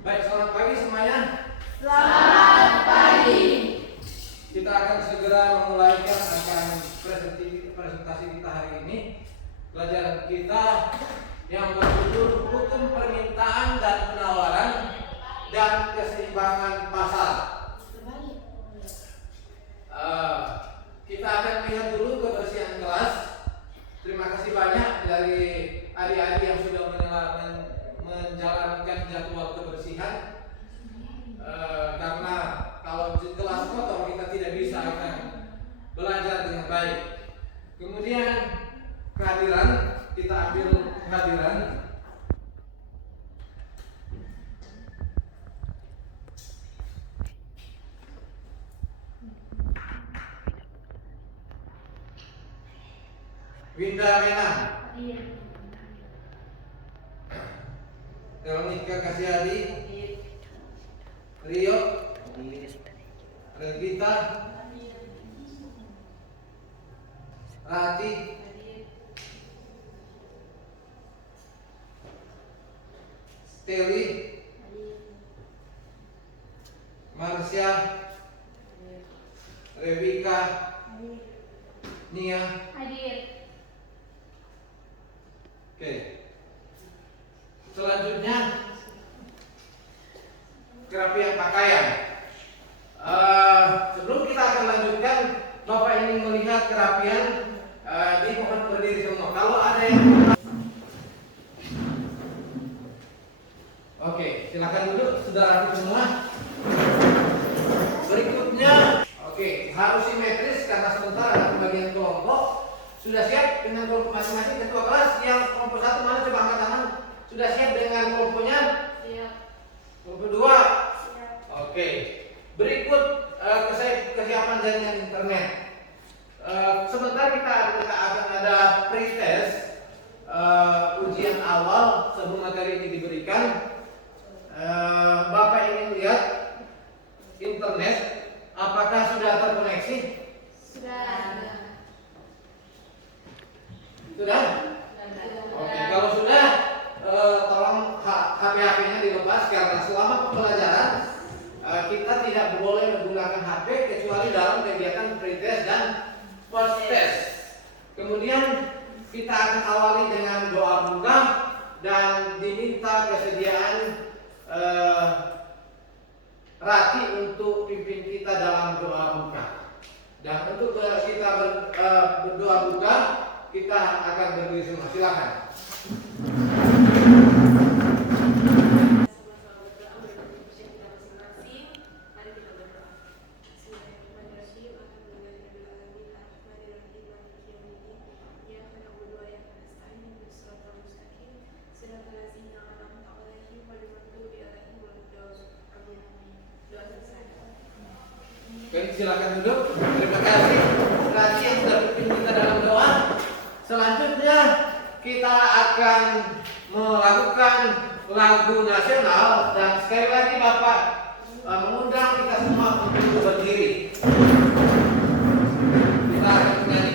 Baik, selamat pagi semuanya. Selamat pagi. Kita akan segera memulai presentasi kita hari ini. Pelajaran kita yang berjudul Hukum Permintaan dan Penawaran dan Keseimbangan Pasar. Kita akan lihat dulu kebersihan kelas. Terima kasih banyak dari adik-adik yang sudah menjalankan jadwal kebersihan. Karena kalau kelas kotor kita tidak bisa akan belajar dengan baik. Kemudian kehadiran, kita ambil kehadiran. Winda Menang, Veronica Kasyadi, Rio, Regita, Rati, Steli, Marsha, Revika, Nia. Oke. Selanjutnya kerapian pakaian. Sebelum kita akan lanjutkan, Bapak ingin melihat kerapian di mohon berdiri semua. Kalau ada yang Oke, silakan duduk saudaraku semua. Berikutnya, harus simetris karena sebentar ada pembagian kelompok. Sudah siap dengan kelompok masing-masing? Ketua kelas yang kelompok 1 mana, coba angkat tangan. Sudah siap dengan kelompoknya? Siap. Kelompok 2? Siap. Oke. Berikut kesiapan jaringan internet. Sebentar kita akan ada pretest ujian awal sebelum materi ini diberikan. Bapak ingin lihat internet, apakah sudah terkoneksi? Sudah. Sudah? Oke, kalau sudah tolong HP-nya dilepas karena selama pembelajaran kita tidak boleh menggunakan HP kecuali dalam kegiatan pretest dan post-test. Kemudian kita akan awali dengan doa buka dan diminta kesediaan Rati untuk pimpin kita dalam doa buka. Dan untuk kita berdoa buka, kita akan berdiri semua. Silakan. Baik, silakan duduk. Terima kasih Rati yang sudah pimpin kita dalam doa. Selanjutnya kita akan melakukan lagu nasional dan sekali lagi Bapak mengundang kita semua untuk berdiri. Kita akan menyanyi.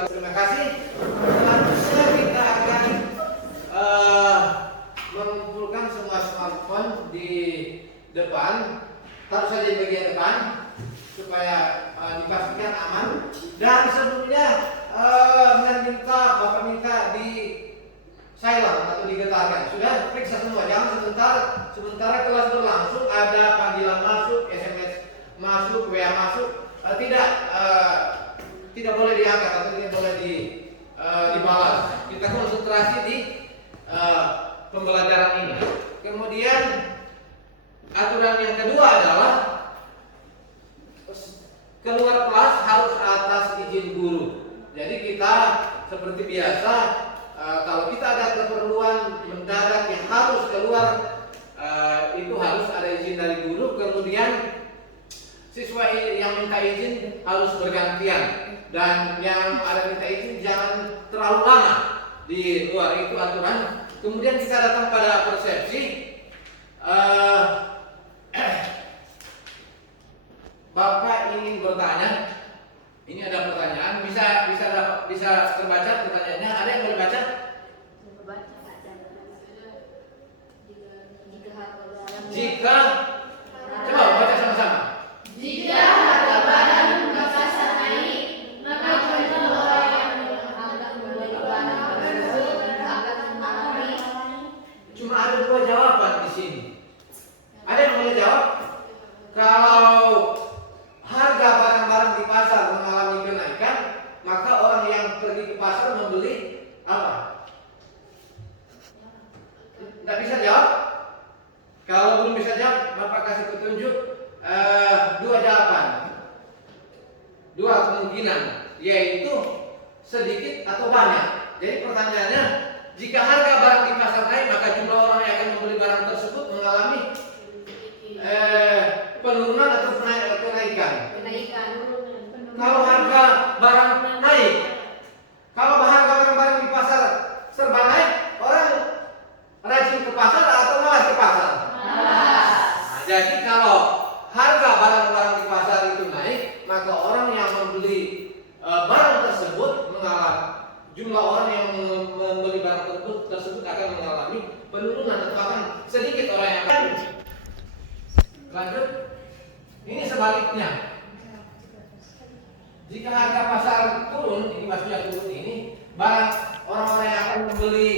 Terima kasih. Selanjutnya kita akan mengumpulkan semua smartphone di depan, taruh saja di bagian depan supaya dipastikan aman. Dan sebelumnya Bapak minta di silent atau digetarkan. Sudah periksa semua, jangan sementara kelas berlangsung ada panggilan masuk, SMS masuk, WA masuk, tidak boleh diangkat atau tidak boleh dibalas. Kita konsentrasi di pembelajaran ini. Kemudian yang kedua adalah keluar kelas harus atas izin guru. Jadi kita seperti biasa, kalau kita ada keperluan mendadak yang harus keluar, itu harus ada izin dari guru. Kemudian siswa yang minta izin harus bergantian, dan yang ada minta izin jangan terlalu lama di luar, itu aturan. Kemudian kita datang pada persepsi. Bapak ingin bertanya, ini ada pertanyaan, bisa terbaca pertanyaannya. Ada yang boleh baca? Jika, coba baca sama-sama. Jika harga barang di pasar naik, maka jumlah orang yang akan membeli barang tersebut akan mengalami. Cuma ada dua jawaban di sini. Ada yang boleh jawab? Kalau harga barang-barang di pasar mengalami kenaikan, maka orang yang pergi ke pasar membeli apa? Tidak bisa jawab? Kalau belum bisa jawab, Bapak kasih petunjuk. Dua jawaban, dua kemungkinan, yaitu sedikit atau banyak. Jadi pertanyaannya, jika harga barang di pasar naik, maka jumlah orang yang akan membeli barang tersebut mengalami penurunan atau kenaikan. Kalau harga barang naik, kalau harga barang-barang di pasar serba naik, orang rajin ke pasar atau malas ke pasar? Malas. Nah, jadi kalau harga barang-barang di pasar itu naik, maka orang yang membeli barang tersebut mengalami, jumlah orang yang membeli barang tersebut akan mengalami penurunan atau bahkan sedikit orang yang akan. Lanjut, ini sebaliknya. Jika harga pasar turun, ini maksudnya turun ini, barang orang-orang yang akan membeli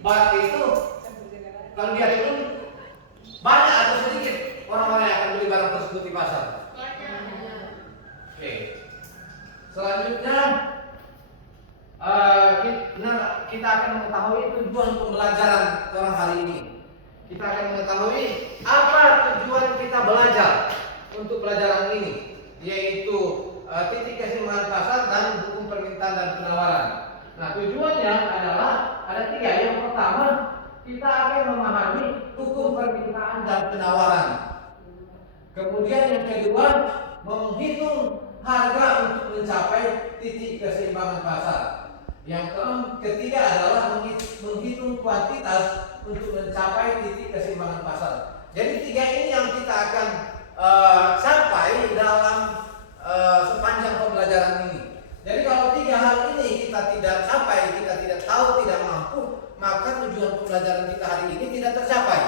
barang itu, kalau dia turun, banyak atau sedikit orang-orang yang akan beli barang tersebut di pasar? Oke. Selanjutnya, kita akan mengetahui tujuan pembelajaran orang hari ini. Kita akan mengetahui apa tujuan kita belajar untuk pelajaran ini, yaitu titik keseimbangan pasar dan hukum permintaan dan penawaran. Nah, tujuannya adalah ada tiga. Yang pertama, kita akan memahami hukum permintaan dan penawaran. Kemudian yang kedua, menghitung harga untuk mencapai titik keseimbangan pasar. Yang ketiga adalah menghitung kuantitas untuk mencapai titik keseimbangan pasar. Jadi tiga ini yang kita akan sampai dalam sepanjang pembelajaran ini. Jadi kalau tiga hal ini kita tidak capai, kita tidak tahu, tidak mampu, maka tujuan pembelajaran kita hari ini tidak tercapai.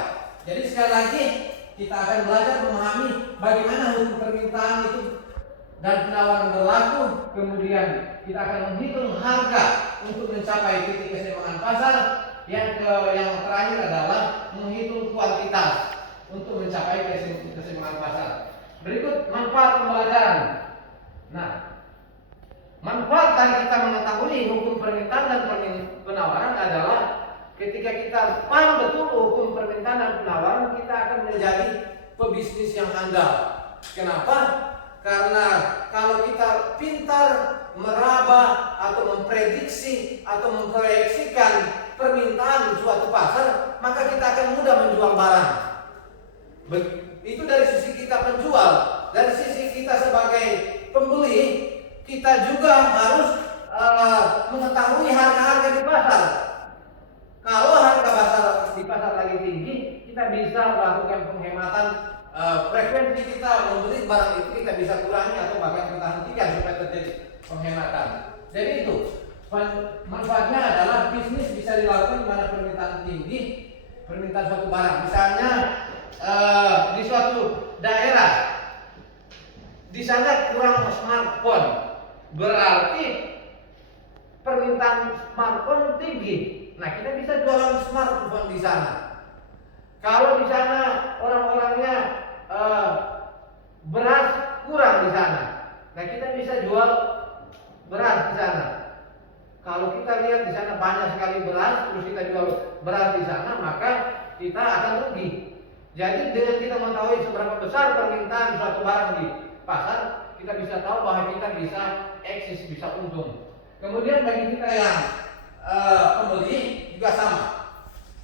Jadi sekali lagi kita akan belajar memahami bagaimana hukum permintaan itu dan penawaran berlaku. Kemudian kita akan menghitung harga untuk mencapai titik keseimbangan pasar. Yang terakhir adalah menghitung kuantitas untuk mencapai keseimbangan pasar. Berikut manfaat pembelajaran. Nah, manfaat dari kita mengetahui hukum permintaan dan penawaran adalah ketika kita paham betul hukum permintaan dan penawaran, kita akan menjadi pebisnis yang handal. Kenapa? Karena kalau kita pintar meraba atau memprediksi atau memproyeksikan permintaan suatu pasar, maka kita akan mudah menjual barang. Itu dari sisi kita penjual. Dari sisi kita sebagai pembeli, kita juga harus mengetahui harga-harga di pasar. Kalau harga pasar di pasar lagi tinggi, kita bisa melakukan penghematan. Frekuensi kita membeli barang itu kita bisa kurangi atau bahkan kita hentikan supaya terjadi penghematan. Jadi itu manfaatnya adalah bisnis bisa dilakukan di mana permintaan tinggi, permintaan suatu barang. Misalnya di suatu daerah, di sana kurang smartphone, berarti permintaan smartphone tinggi. Nah, kita bisa jualan smartphone di sana. Kalau di sana orang-orangnya beras kurang di sana, nah kita bisa jual beras di sana. Kalau kita lihat di sana banyak sekali beras, terus kita jual beras di sana, maka kita akan rugi. Jadi dengan kita mengetahui seberapa besar permintaan suatu barang di pasar, kita bisa tahu bahwa kita bisa eksis, bisa untung. Kemudian bagi kita yang pembeli juga sama.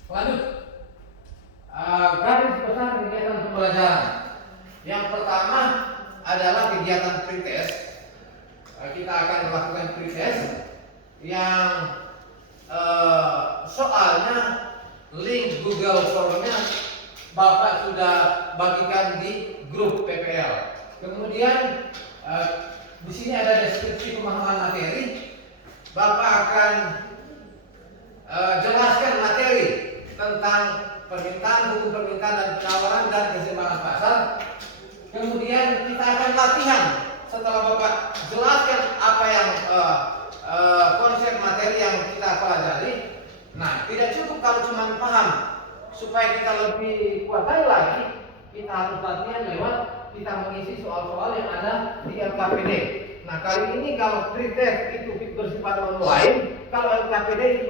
Lanjut, garis besar kegiatan pembelajaran. Yang pertama adalah kegiatan pretest. Kita akan melakukan pretest yang soalnya link Google Formnya Bapak sudah bagikan di grup PPL. Kemudian di sini ada deskripsi pemahaman materi. Bapak akan jelaskan materi tentang permintaan, hukum permintaan dan penawaran dan keseimbangan pasar. Kemudian kita akan latihan setelah Bapak jelaskan apa yang konsep materi yang kita pelajari. Nah, tidak cukup kalau cuma paham. Supaya kita lebih kuasai lagi, kita harus latihan lewat kita mengisi soal-soal yang ada di LKPD. Nah, kali ini kalau pretest itu bersifat online, kalau LKPD itu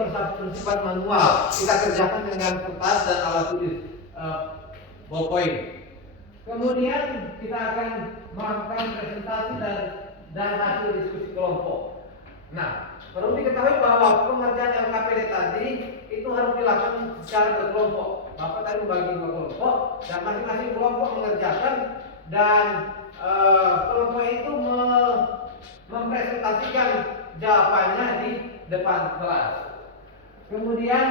bersifat manual. Kita kerjakan dengan kertas dan alat tulis ballpoint. Kemudian kita akan melakukan presentasi dan hasil diskusi kelompok. Nah, perlu diketahui bahwa pengerjaan LKPD tadi itu harus dilakukan secara berkelompok. Bapak tadi membagi dua kelompok dan masing-masing kelompok mengerjakan dan kelompok itu mempresentasikan jawabannya di depan kelas. Kemudian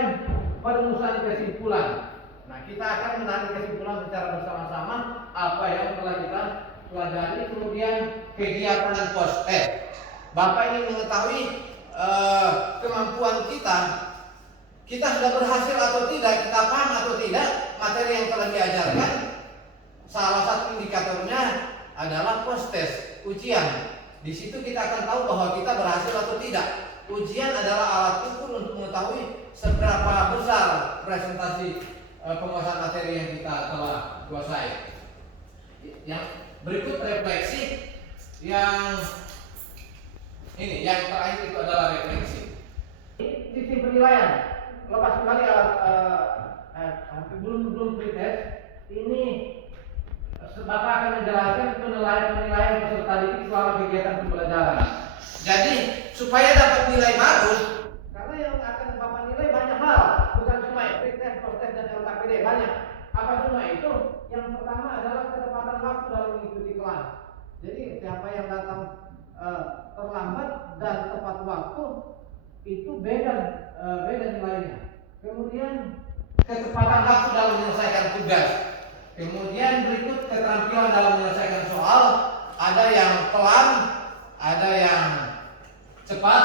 perumusan kesimpulan. Nah, kita akan menarik kesimpulan secara bersama-sama apa yang telah kita pelajari. Kemudian kegiatan post-test. Bapak ingin mengetahui kemampuan kita sudah berhasil atau tidak, kita paham atau tidak materi yang telah diajarkan. Salah satu indikatornya adalah post-test, ujian. Di situ kita akan tahu bahwa kita berhasil atau tidak. Ujian adalah alat ukur untuk mengetahui seberapa besar presentasi penguasaan materi yang kita telah kuasai. Yang berikut refleksi yang ini, yang terakhir itu adalah refleksi. Sistem penilaian. Lepas kembali belum pretest. Ini Bapak akan menjelaskan penilaian peserta didik selama kegiatan pembelajaran. Jadi supaya dapat nilai bagus, karena yang akan Bapak nilai banyak hal, bukan cuma pretest, post-test dan LKPD, banyak. Apa semua itu? Yang pertama adalah ketepatan waktu dalam mengikuti kelas. Jadi siapa yang datang terlambat dan tepat waktu itu beda nilainya. Kemudian ketepatan waktu dalam menyelesaikan tugas. Kemudian berikut keterampilan dalam menyelesaikan soal. Ada yang pelan, ada yang cepat.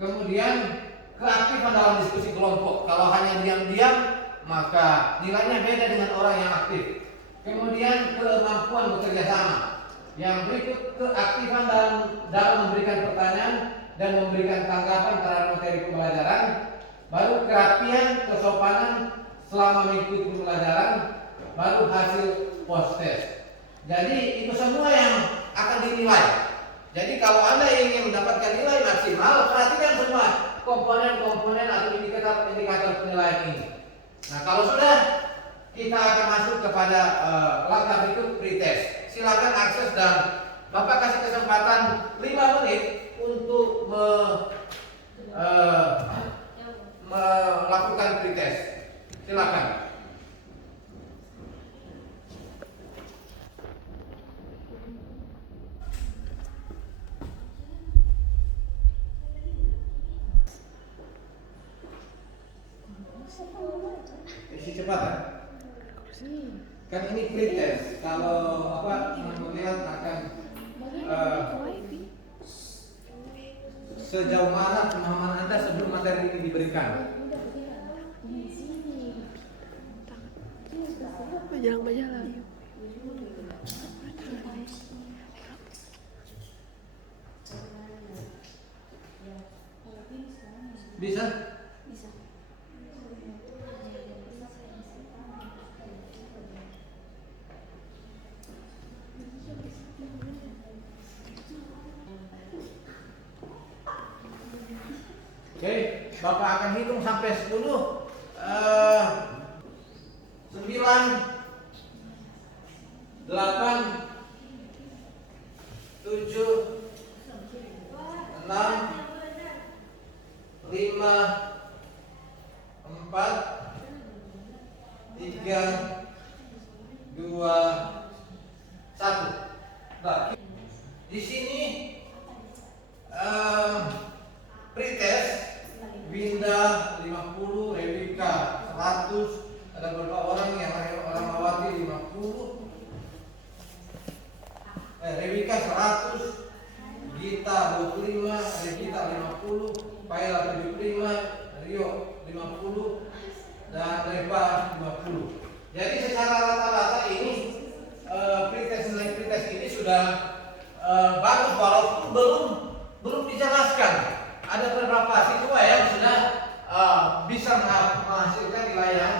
Kemudian keaktifan dalam diskusi kelompok. Kalau hanya diam-diam maka nilainya beda dengan orang yang aktif. Kemudian kemampuan bekerja sama. Yang berikut keaktifan dalam memberikan pertanyaan dan memberikan tanggapan terhadap materi pembelajaran. Baru kerapian, kesopanan selama mengikuti pembelajaran. Baru hasil post-test. Jadi itu semua yang akan dinilai. Jadi kalau Anda ingin mendapatkan nilai maksimal, perhatikan semua komponen-komponen atau indikator penilaian ini. Nah, kalau sudah, kita akan masuk kepada langkah berikut pretest. Silakan akses dan Bapak kasih kesempatan 5 menit untuk melakukan pretest. Silakan. Isi cepat ya? Kan ini pretest. Kalau melihat akan sejauh mana pemahaman Anda sebelum materi ini diberikan. Majalah. Bisa? Oke, Bapak akan hitung sampai 10. 9, 8, 7, 6, 5, 4, 3, 2, 1. Nah, di sini pretest Winda 50, Revika 100, ada beberapa orang yang orang Mawati 50, Revika 100, Gita 25, Regita 50, Paila 75, Rio 50, dan Reva 50. Jadi secara rata-rata ini pretest ini sudah bagus, walaupun belum dijelaskan. Ada beberapa siswa yang sudah bisa menghasilkan nilai yang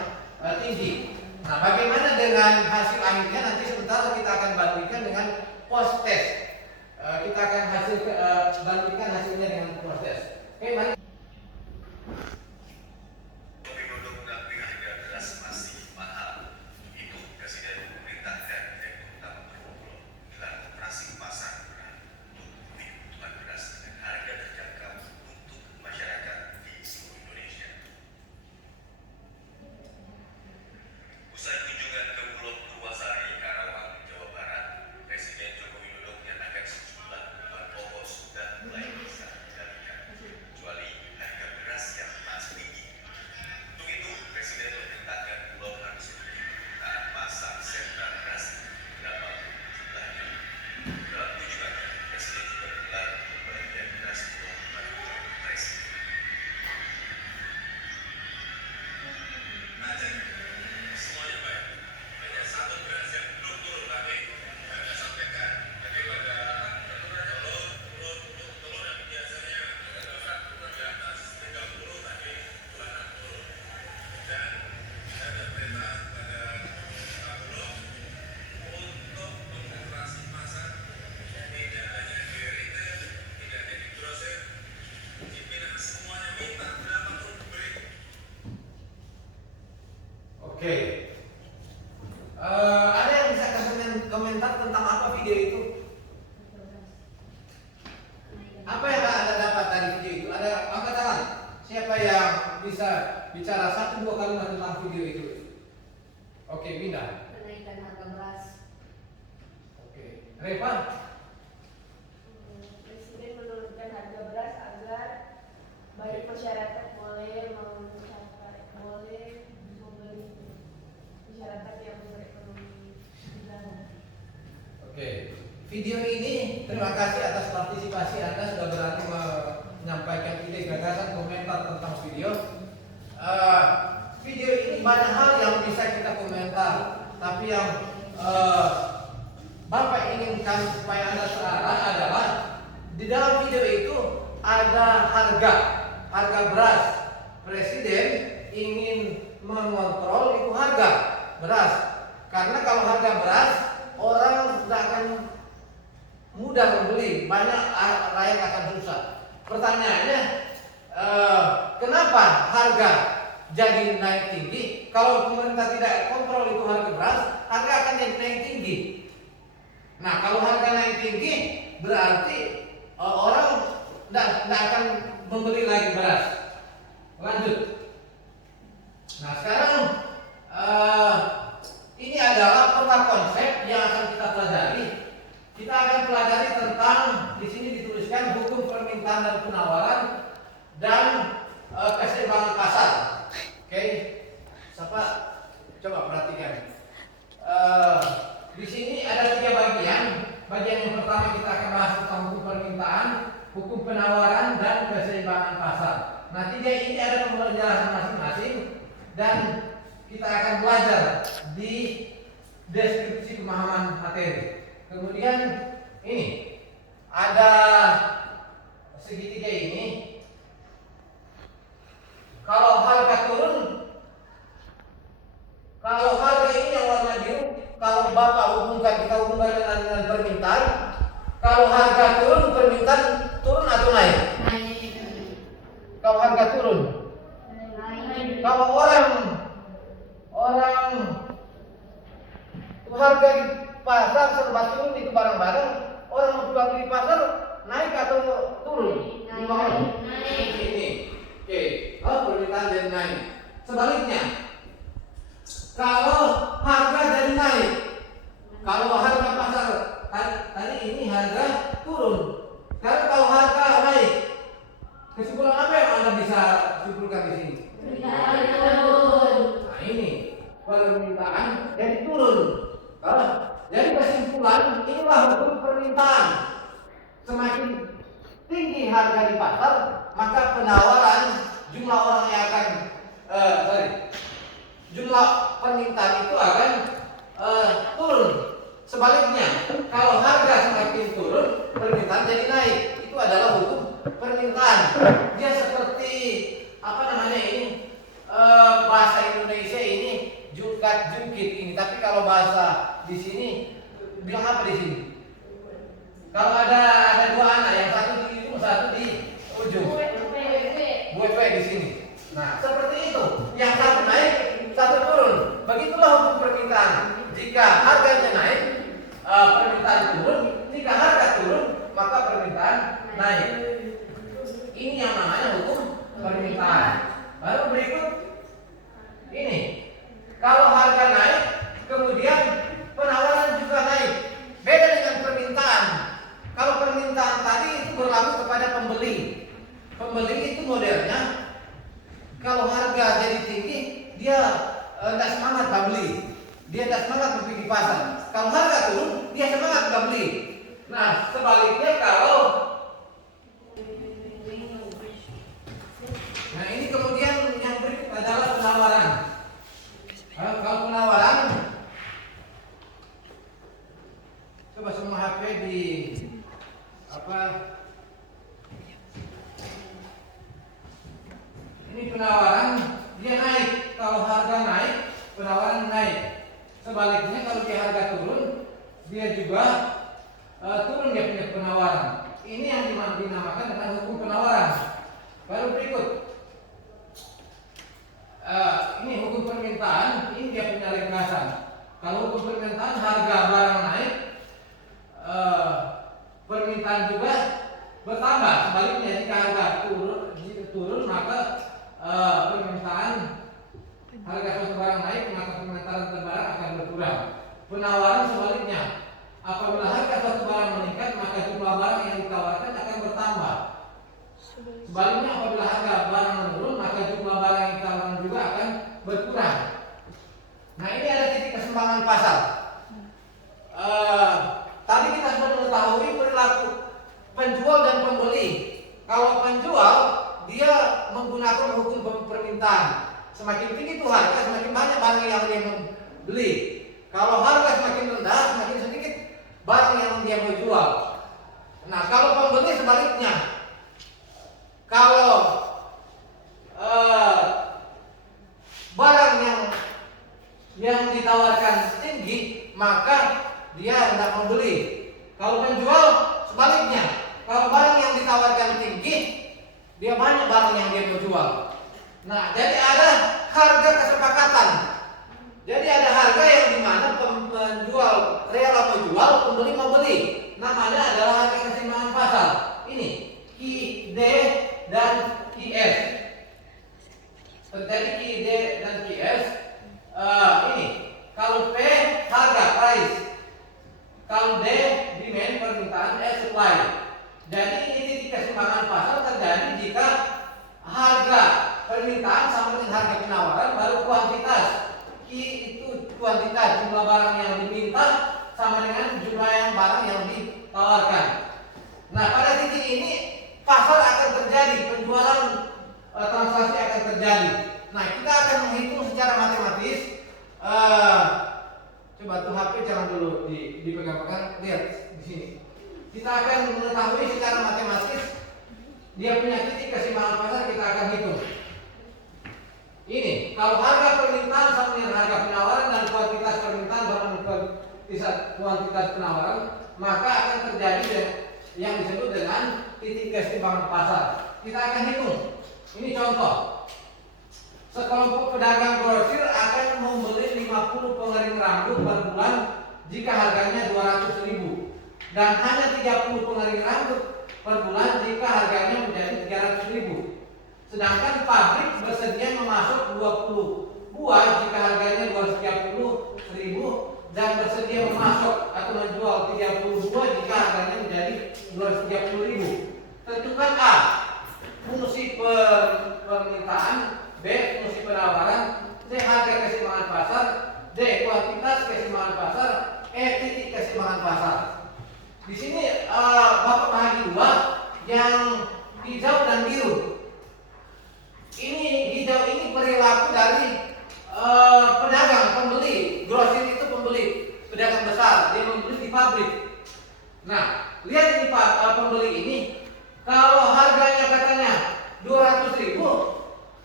tinggi. Nah, bagaimana dengan hasil akhirnya? Nanti sebentar kita akan bandingkan dengan post test. Kita akan bandingkan hasilnya dengan post test. Oke, mari. Oke. Ada yang bisa kasih komentar tentang apa video itu? Apa yang Anda dapat dari video itu? Ada angkat tangan. Siapa yang bisa bicara 1-2 kalimat tentang video itu? Oke, Binda. Kenaikan harga beras. Oke, Reva. Presiden menurunkan harga beras agar banyak masyarakat boleh membeli masyarakat yang berekonomi rendah. Oke, video ini terima kasih atas partisipasi Anda sudah berani menyampaikan ide, gagasan, komentar tentang video. Video ini banyak hal yang bisa kita komentar, tapi yang Bapak inginkan supaya Anda terarah adalah di dalam video itu ada harga beras. Presiden ingin mengontrol itu harga beras, karena kalau harga beras orang tidak akan mudah membeli, banyak rakyat akan susah. Pertanyaannya, kenapa harga jadi naik tinggi? Kalau pemerintah tidak kontrol itu harga beras, harga akan jadi naik tinggi. Nah, kalau harga naik tinggi berarti orang tidak akan membeli lagi beras. Lanjut. Nah, sekarang ini adalah peta konsep yang akan kita pelajari. Kita akan pelajari tentang, di sini dituliskan hukum permintaan dan penawaran dan keseimbangan pasar. Oke, siapa? Coba perhatikan. Di sini ada 3 bagian. Bagian yang pertama kita akan bahas tentang hukum permintaan, hukum penawaran, dan keseimbangan pasar. Nah, 3 ini ada penjelasan masing-masing dan kita akan belajar di deskripsi pemahaman materi. Kemudian ini ada segitiga ini. Kalau harga turun, kalau harga ini yang warna biru, kalau Bapak kita hubungkan dengan permintaan. Kalau harga turun, permintaan turun atau naik? Kalau harga turun, kalau orang harga pasar serba turun itu barang-barang, orang mau jual beli pasar naik atau turun? Gimana? Ini. Oke, permintaan jadi naik. Sebaliknya, kalau harga jadi naik, kalau harga pasar tadi ini harga turun. Karena kalau harga naik, kesimpulan apa yang Anda bisa simpulkan di sini? Nah ini permintaan jadi turun. Jadi kesimpulan inilah hukum permintaan. Semakin tinggi harga di pasar, maka penawaran jumlah orang yang akan jumlah permintaan itu akan turun. Sebaliknya, kalau harga semakin turun, permintaan jadi naik. Itu adalah hukum permintaan. Dia seperti apa namanya ini bahasa Indonesia ini jungkat jungkit ini. Tapi kalau bahasa di sini bilang apa di sini? Kalau ada dua anak, yang satu di ujung, satu di ujung. Buat di sini. Nah, seperti itu. Yang satu naik, satu turun. Begitulah hukum permintaan. Jika harganya naik, permintaan turun. Jika harga turun, maka permintaan naik. Ini yang namanya hukum permintaan. Lalu berikut ini. Kalau harga naik, kemudian penawaran juga naik. Beda dengan permintaan. Kalau permintaan tadi itu berlaku kepada pembeli. Pembeli itu modelnya kalau harga jadi tinggi, dia tidak semangat beli. Dia tidak semangat beli di pasar. Kalau harga turun, dia semangat beli. Nah, sebaliknya kalau ini kemudian yang berikut adalah penawaran. Kalau penawaran, coba semua HP di apa? Ini penawaran dia naik. Kalau harga naik, penawaran naik. Sebaliknya kalau dia harga turun, dia juga turun dia punya penawaran. Ini yang dinamakan dengan hukum penawaran. Baru berikut. Ini hukum permintaan, ini dia punya ringkasan. Kalau hukum permintaan harga barang naik, permintaan juga bertambah. Sebaliknya jika harga turun maka permintaan harga suatu barang naik maka permintaan barang akan berkurang. Penawaran sebaliknya, apabila harga suatu barang meningkat maka jumlah barang yang ditawarkan akan bertambah. Sebaliknya apabila harga barang menurun maka jumlah barang yang ditawarkan juga akan berkurang. Nah ini ada titik keseimbangan pasar. Tadi kita sudah mengetahui perilaku penjual dan pembeli. Kalau penjual dia menggunakan hukum permintaan. Semakin tinggi itu harga, semakin banyak barang yang dia membeli. Kalau harga semakin rendah, semakin sedikit barang yang dia mau jual. Nah, kalau pembeli sebaliknya. Kalau barang yang ditawarkan tinggi, maka dia tidak membeli. Kalau penjual sebaliknya. Kalau barang yang ditawarkan tinggi, dia banyak barang yang dia mau jual. Nah, jadi ada harga kesepakatan. Jadi ada harga yang dimana penjual rela mau jual, pembeli mau beli. Namanya adalah harga keseimbangan pasar. Ini QD dan QS. Terjadi QD dan QS. Ini kalau P harga price, kalau D demand permintaan, supply. Jadi ini titik keseimbangan pasar terjadi jika harga permintaan sama dengan harga penawaran baru kuantitas. Q itu kuantitas jumlah barang yang diminta sama dengan jumlah yang barang yang ditawarkan. Nah pada titik ini pasar akan terjadi, penjualan transaksi akan terjadi. Nah kita akan menghitung secara matematis. Coba tuh HP jangan dulu dipegang-pegang, lihat di sini. Kita akan mengetahui secara matematis dia punya titik keseimbangan pasar, kita akan hitung. Ini kalau harga permintaan sama dengan harga penawaran dan kuantitas permintaan sama dengan kuantitas penawaran, maka akan terjadi yang disebut dengan titik keseimbangan pasar. Kita akan hitung. Ini contoh. Sekelompok pedagang grosir akan membeli 50 pengering rambut per bulan jika harganya 200.000 dan hanya 30 pengering rambut per bulan jika harganya menjadi 300.000. Sedangkan pabrik bersedia memasok 20 buah jika harganya 230.000 dan bersedia memasok atau menjual 30 buah jika harganya menjadi 230.000. Tentukan A. Fungsi permintaan, B. Fungsi penawaran, C. Harga keseimbangan pasar, D. Kuantitas keseimbangan pasar, E. Titik keseimbangan pasar. Di sini Bapak bahagi dua, yang hijau dan biru. Ini hijau ini perilaku dari pedagang, pembeli. Grosir itu pembeli, pedagang besar, dia membeli di pabrik. Nah, lihat ini Pak, pembeli ini, kalau harganya katanya 200.000,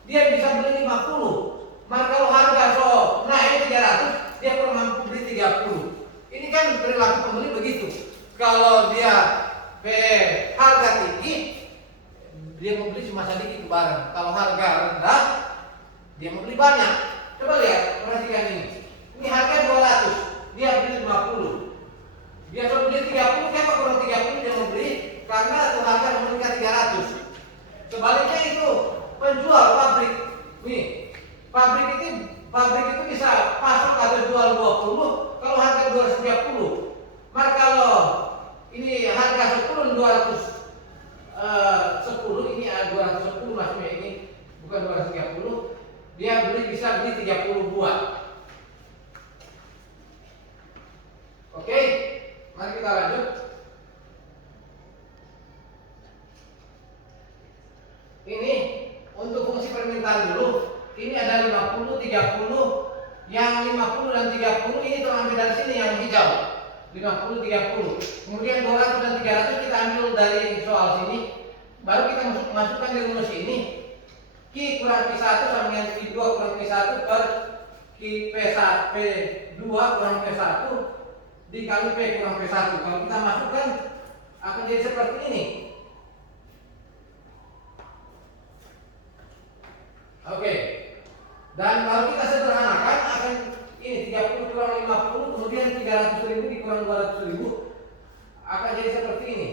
dia bisa beli 50. Maka kalau harga naik 300, dia kurang mampu beli 30. Ini kan perilaku pembeli begitu. Kalau dia harga tinggi, dia mau beli cuma sedikit barang. Kalau harga rendah, dia mau beli banyak. Coba lihat, perhatikan ini. Ini harga 200, dia beli 50. Dia mau beli 30, kenapa kurang 30 dia mau beli? Karena itu harga memberikan 300. Sebaliknya itu penjual pabrik. Nih, pabrik itu bisa pasok atau jual 20 kalau harga 230. Maka kalau ini harga 10 200 10 ini 210 maksudnya ini bukan 230, dia bisa beli 30 buah. Oke, mari kita lanjut. Ini untuk fungsi permintaan dulu. Ini ada 50, 30. Yang 50 dan 30 ini terambil dari sini yang hijau. 50, 30. Kemudian 200 dan 300 kita ambil dari soal sini. Baru kita masukkan di rumus ini. Q kurang P1 sama dengan P2 kurang P1 per P2 kurang P1 dikali P kurang P1. Kalau kita masukkan akan jadi seperti ini. Oke. Dan kalau kita sederhanakan akan ini 30 kurang 50 kemudian 300.000 dikurang 200.000 akan jadi seperti ini.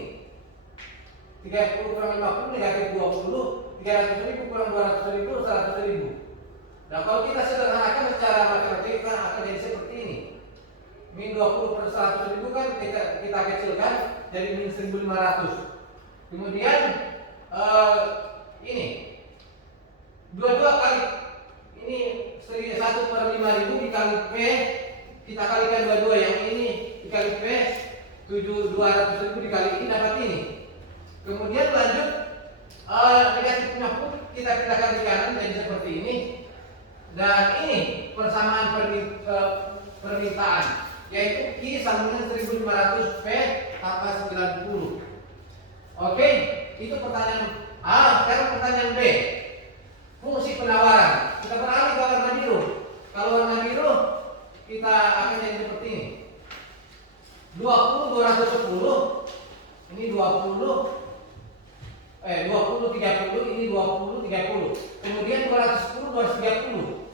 30 kurang 50 negatif 20, 300.000 kurang 200.000 100.000. Nah kalau kita sederhanakan secara matematika akan jadi seperti ini. Min 20 per 100.000 kan kita kecilkan jadi min 1.500. Kemudian ini 22 kali ini 1 per 5.000 dikali P, kita kalikan 22 yang ini dikali P 200.000 dikali ini dapat ini. Kemudian lanjut negatifnya pun kita pindahkan di kanan jadi seperti ini. Dan ini persamaan permintaan yaitu Q sama dengan 1.500 P tambah 90. Oke, itu pertanyaan A. Sekarang pertanyaan B. Fungsi penawaran. Kita beralih ke warna biru. Kalau warna biru kita akan jadi seperti ini. 20 210. Ini 20 30, ini 20 30. Kemudian 210 230.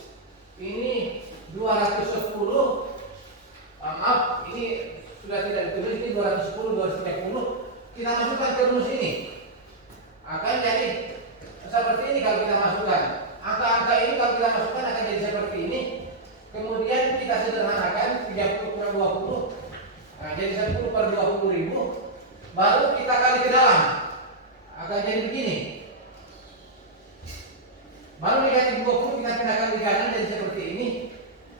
Ini 210. Maaf, ini sudah tidak ditulis, ini 210 230. Kita masukkan ke rumus ini. Akan jadi seperti ini kalau kita masukkan. Angka-angka ini kalau kita masukkan akan jadi seperti ini. Kemudian kita sederhanakan 30 kurang 20. Nah, jadi 10 per 20.000. Baru kita kali ke dalam. Akan jadi begini. Baru negatif 20 kita pindahkan di kanan jadi seperti ini.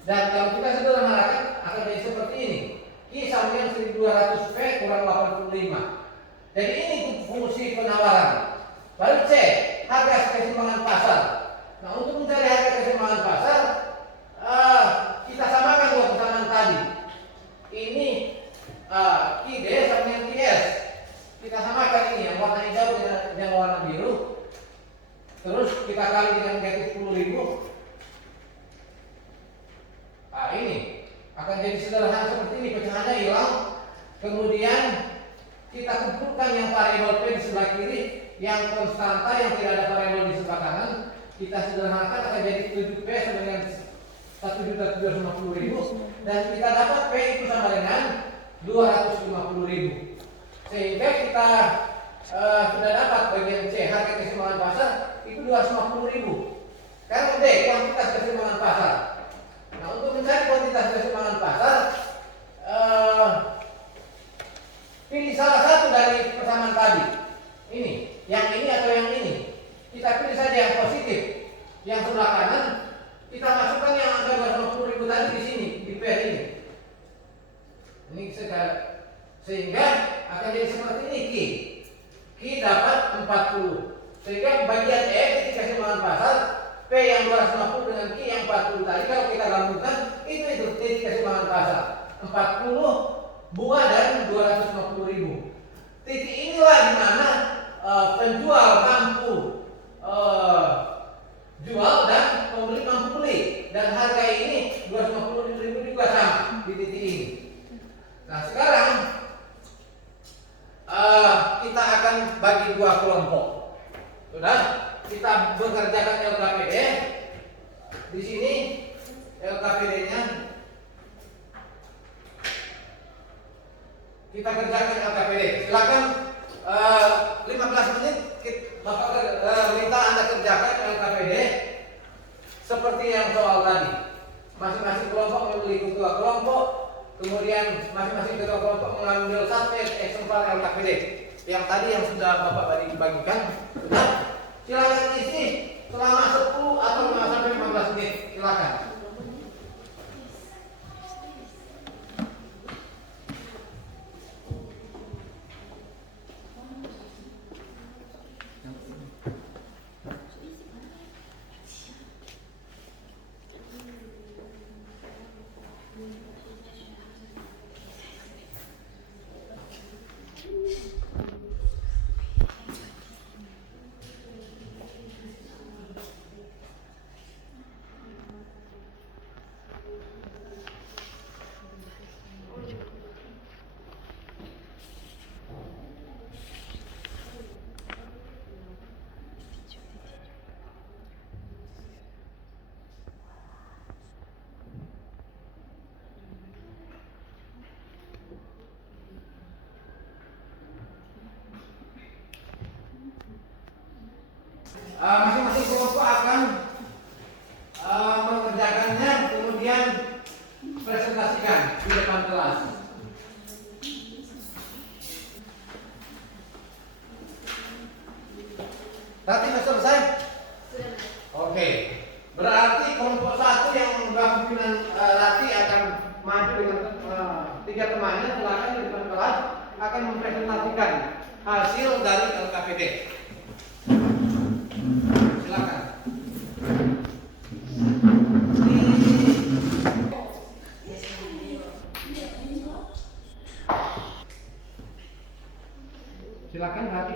Dan kalau kita sederhanakan akan jadi seperti ini. Q sama dengan 1.200 P kurang 85. Jadi ini fungsi penawaran. Baru C, harga keseimbangan pasar. Nah, untuk mencari harga keseimbangan pasar, kita samakan dua persamaan tadi. Ini QD sama dengan QS. Kita samakan ini yang warna hijau dengan yang warna biru. Terus kita kali dengan negatif 10.000. Nah, ini akan jadi sederhana seperti ini, pecahannya hilang. Kemudian kita kumpulkan yang variabel P di sebelah kiri, yang konstanta yang tidak ada variabel di sebelah kanan. Kita sederhanakan akan jadi 7P sama dengan 1.750.000 dan kita dapat P itu sama dengan 50.000. Sehingga kita sudah dapat bagian C, harga keseimbangan pasar itu 250.000. Sekarang D, kuantitas keseimbangan pasar. Nah, untuk mencari kuantitas keseimbangan pasar, pilih salah satu dari persamaan tadi. Yang ini atau yang ini. Kita pilih saja yang positif. Yang sebelah kanan, kita masukkan yang angka 250.000 tadi di sini, di P ini. Ini sehingga akan jadi seperti ini Q. Q dapat 40. Sehingga bagian E titik keseimbangan pasar, P yang 250 dengan Q yang 40 tadi kalau kita gabungkan itu titik keseimbangan pasar. 40 bunga dan 250.000. Titik inilah di mana penjual mampu jual dan pembeli mampu beli, dan harga ini 250.000 juga sama di titik ini. Nah, sekarang kita akan bagi dua kelompok. Sudah, kita bekerjakan LKPD. Di sini LKPD-nya kita kerjakan LKPD. Silakan 15 menit Bapak minta Anda kerjakan LKPD seperti yang soal tadi. Masing-masing kelompok memilih ketua kelompok, kemudian masing-masing ketua kelompok mengambil satu eksemplar LKPD. Yang tadi yang sudah Bapak bagikan, sudah. Silakan isi selama 10 atau 5 sampai 15 menit. Silakan. Masing-masing kelompok akan mengerjakannya, kemudian presentasikan di depan kelas. Tadi sudah selesai? Oke. Berarti kelompok satu yang pimpinan Rati akan maju dengan 3 temannya, silakan di depan kelas akan mempresentasikan hasil dari LKPD. Silakan. Silakan Rati.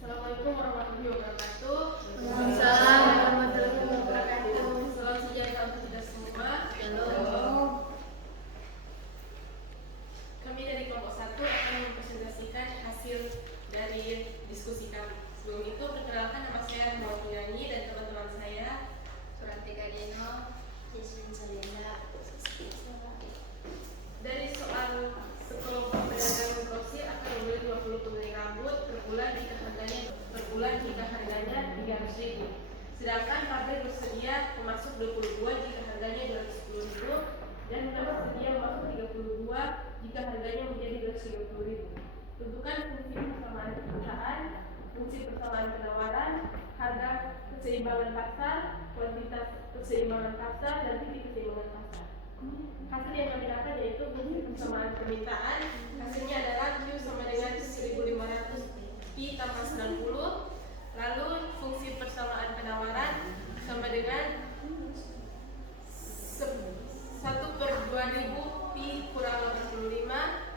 Assalamualaikum warahmatullahi wabarakatuh. Waalaikumsalam warahmatullahi wabarakatuh. Salam sejahtera untuk kita semua. Halo. Kami dari kelompok 1 akan mempresentasikan hasil dari diskusi kami. Sebelum itu perkenalkan, nama saya Mau Nyanyi dan teman-teman saya Surantika Deno, Yasmin Salenda. dari soal sekelompok pedagang grosir akan membeli 20 pemilik rambut per bulan jika harganya 300.000. Sedangkan pabrik bersedia memasuk 22 jika harganya 210.000 dan bersedia memasuk 32 jika harganya menjadi 250.000. Tentukan fungsi persamaan perusahaan, fungsi persamaan penawaran, harga keseimbangan pasar, kuantitas keseimbangan pasar, dan titik keseimbangan pasar. Hasil yang kami dapat yaitu fungsi persamaan permintaan. Hasilnya adalah Q sama dengan 1.500 Pi tambah 90. Lalu fungsi persamaan penawaran sama dengan 1/2000 Pi kurang 85.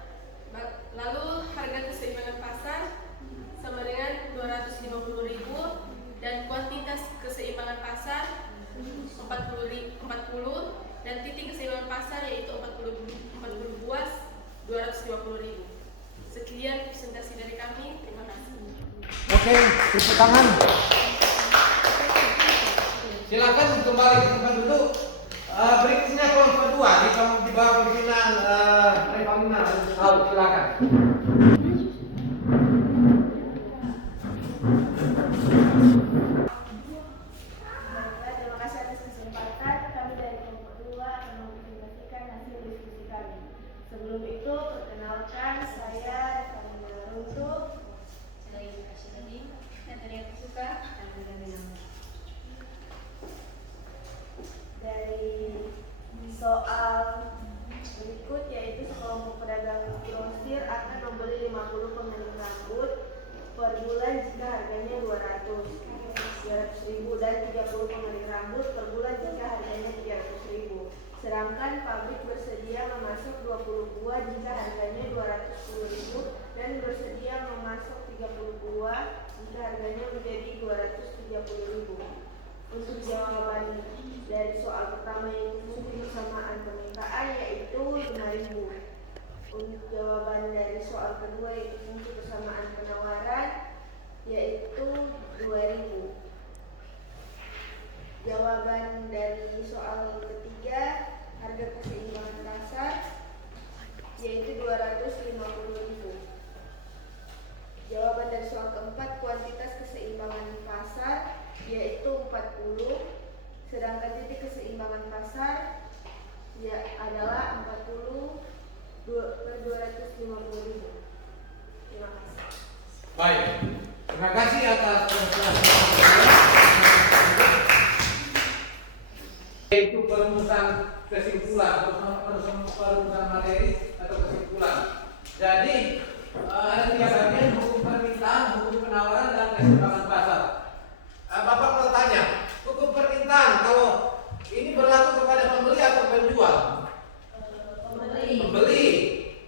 Lalu harga keseimbangan pasar sama dengan 250.000 dan kuantitas keseimbangan pasar 40 dan titik keseimbangan pasar yaitu 40 buah 250.000. Sekian presentasi dari kami. Terima kasih. Oke, tepuk tangan. Silakan kembali ke tempat duduk. Berikutnya kelompok 2 di bawah pimpinan Revalina. Saud, silakan. Baiklah, terima kasih atas kesempatan. Kami dari kelompok 2 akan mempresentasikan hasil diskusi kami. Sebelum itu, perkenalkan saya Revanina Runtu, saya Kasih Natalia Kusuka, dan dari soal berikut, yaitu sekelompok pedagang grosir akan membeli 50 pengering rambut per bulan jika harganya 200.000 dan 30 pengering rambut per bulan jika harganya 300.000. Sedangkan pabrik bersedia memasok 20 buah jika harganya 210.000 dan bersedia memasok 30 buah jika harganya menjadi 230.000. Untuk jawaban dari soal pertama yaitu fungsi persamaan permintaan yaitu 5.000. Untuk jawaban dari soal kedua yaitu fungsi persamaan penawaran yaitu 2.000. Jawaban dari soal ketiga harga keseimbangan pasar yaitu 250.000. Jawaban dari soal keempat kuantitas keseimbangan pasar yaitu 40, sedangkan titik keseimbangan pasar adalah 40 per 250.000. Terima kasih. Baik, terima kasih atas presentasi. Yaitu perumusan kesimpulan, perumusan materi atau kesimpulan. Jadi ada 3 bagian: hukum permintaan, hukum penawaran, dan keseimbangan pasar. Bapak bertanya, hukum permintaan kalau ini berlaku kepada pembeli atau penjual? Pembeli.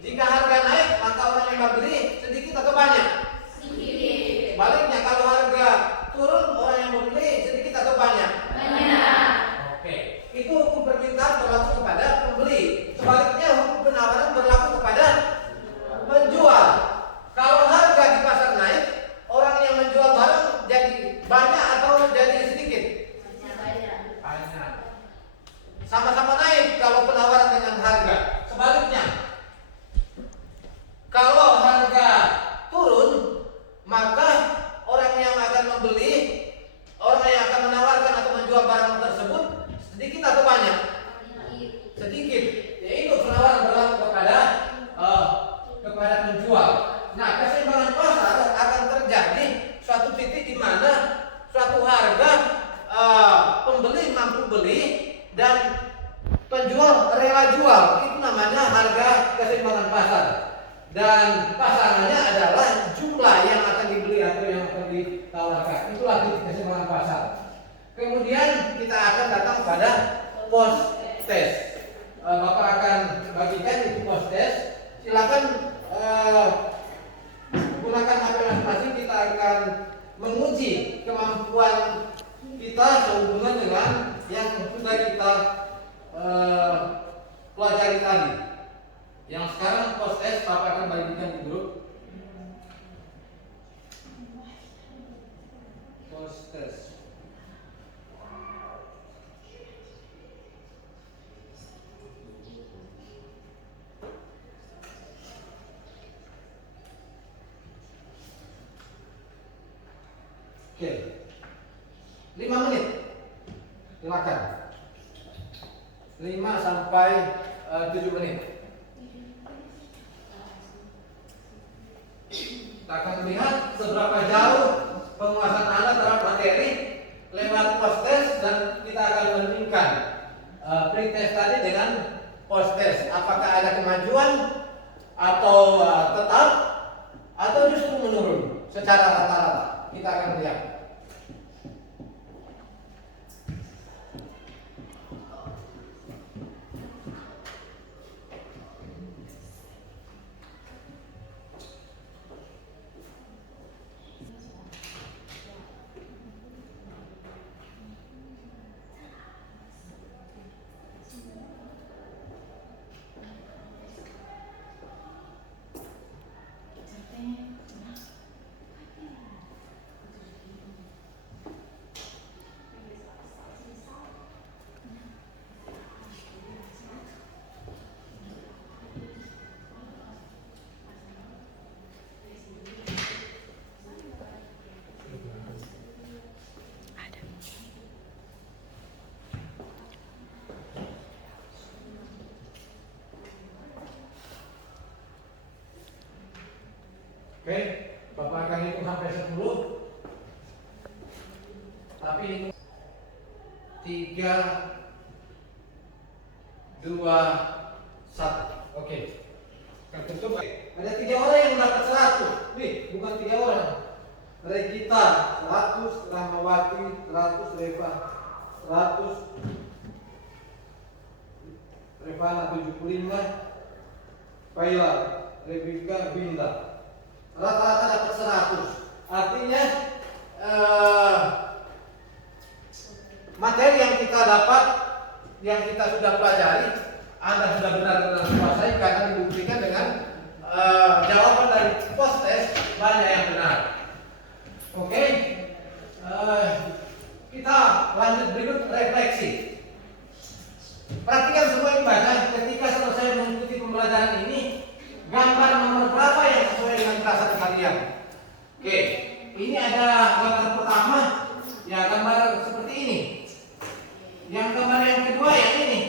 Jika harga naik, maka orang yang membeli sedikit atau banyak? Sedikit. Sebaliknya, kalau harga turun, orang yang membeli sedikit atau banyak? Banyak. Oke, itu hukum permintaan berlaku kepada pembeli. Sebaliknya, hukum penawaran berlaku kepada penjual. Kalau harga di pasar naik, orang yang menjual barang jadi banyak atau jadi sedikit? Banyak. Sama-sama naik kalau penawaran dengan harga. Sebaliknya, kalau harga turun, maka orang yang akan membeli, orang yang akan menawarkan atau menjual barang tersebut sedikit atau banyak? Sedikit. Yaitu penawaran berlaku kepada penjual. Nah, keseimbangan pasar akan terjadi suatu titik di mana suatu harga pembeli mampu beli dan penjual rela jual. Itu namanya harga keseimbangan pasar. Dan pasarannya adalah jumlah yang akan dibeli atau yang akan ditawarkan. Itulah titik keseimbangan pasar. Kemudian kita akan datang pada post test. Bapak akan bagikan itu post test. Silakan gunakan HP masing-masing. Kita akan menguji kemampuan kita sehubungan dengan yang sudah kita pelajari tadi. Yang sekarang post test Bapak akan bagikan di grup. Post test. Oke, 5 menit. Silakan. 5 sampai 7 menit. Kita akan lihat seberapa jauh penguasaan Anda terhadap materi lewat post test, dan kita akan bandingkan pre-test tadi dengan post test. Apakah ada kemajuan atau tetap atau justru menurun secara rata-rata? Kita akan lihat. Oke, Bapak akan hitung sampai 10. Tapi hitung 3, 2, 1. Oke. Tutup. Ada 3 orang yang dapat 100. Nih, bukan 3 orang. Dari kita 100, Rahmawati 100, Reva 100, Revana 75, Paila, Rebika, Binda. Rata-rata dapat 100. Artinya materi yang kita dapat, yang kita sudah pelajari, Anda sudah benar-benar menguasai karena dibuktikan dengan jawaban dari post test banyak yang benar. Oke, kita lanjut berikut refleksi. Perhatikan semua yang baca. Ketika selesai mengikuti pembelajaran ini, gambar nomor berapa yang sesuai dengan perasaan kalian? Oke, ini ada gambar pertama, ya gambar seperti ini. Yang gambar yang kedua yang ini.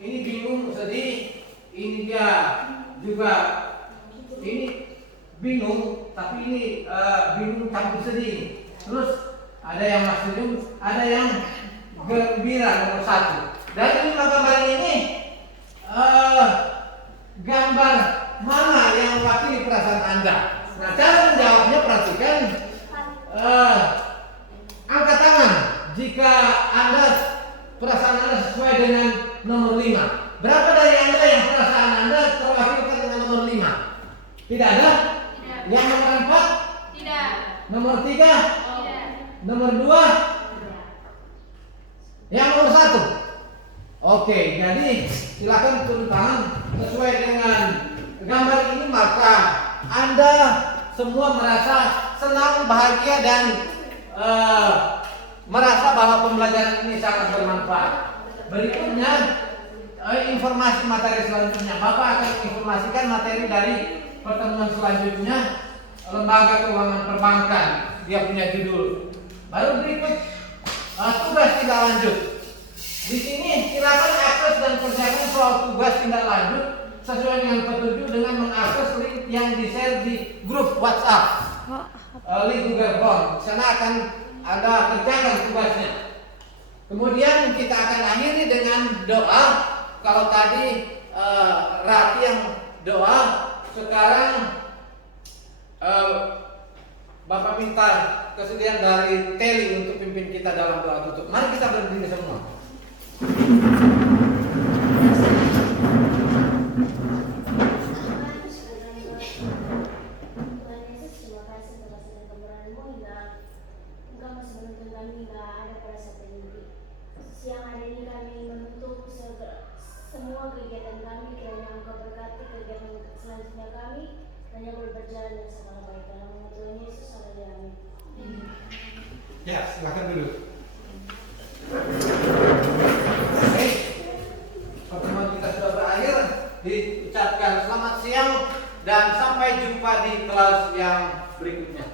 Ini bingung, sedih. Ini dia juga ini bingung, tapi ini bingung campur sedih. Terus ada yang senyum, ada yang gembira nomor 1. Dan ini gambar ini gambar mana yang mewakili perasaan Anda? Nah, cara menjawabnya perhatikan angkat tangan jika Anda perasaan Anda sesuai dengan nomor 5. Berapa dari Anda yang perasaan Anda terwakilkan dengan nomor 5? Tidak ada? Tidak. Yang nomor 4? Tidak. Nomor 3? Tidak. Nomor 2? Yang nomor 1? Oke, jadi silakan turun tangan sesuai dengan gambar ini, maka Anda semua merasa senang, bahagia, dan merasa bahwa pembelajaran ini sangat bermanfaat. Berikutnya informasi materi selanjutnya. Bapak akan informasikan materi dari pertemuan selanjutnya, lembaga keuangan perbankan. Dia punya judul. Baru berikut tugas tindak lanjut. Di sini silakan akses dan kerjakan soal tugas tindak lanjut sesuai dengan petunjuk dengan mengakses link yang di-share di grup WhatsApp. Link Google Form. Di sana akan Anda kerjakan tugasnya. Kemudian kita akan akhiri dengan doa. Kalau tadi Rati yang doa, sekarang Bapak minta kesediaan dari Kelly untuk pimpin kita dalam doa tutup. Mari kita berdiri semua. Siang hari ini kami menutup semua kegiatan kami, kiranya Engkau berkati kegiatan selanjutnya kami, hanya berjalan dengan segala baik. Dalam nama Tuhan Yesus, amin. Ya, silakan duduk. Oke, pertemuan kita sudah berakhir. Diucapkan selamat siang dan sampai jumpa di kelas yang berikutnya.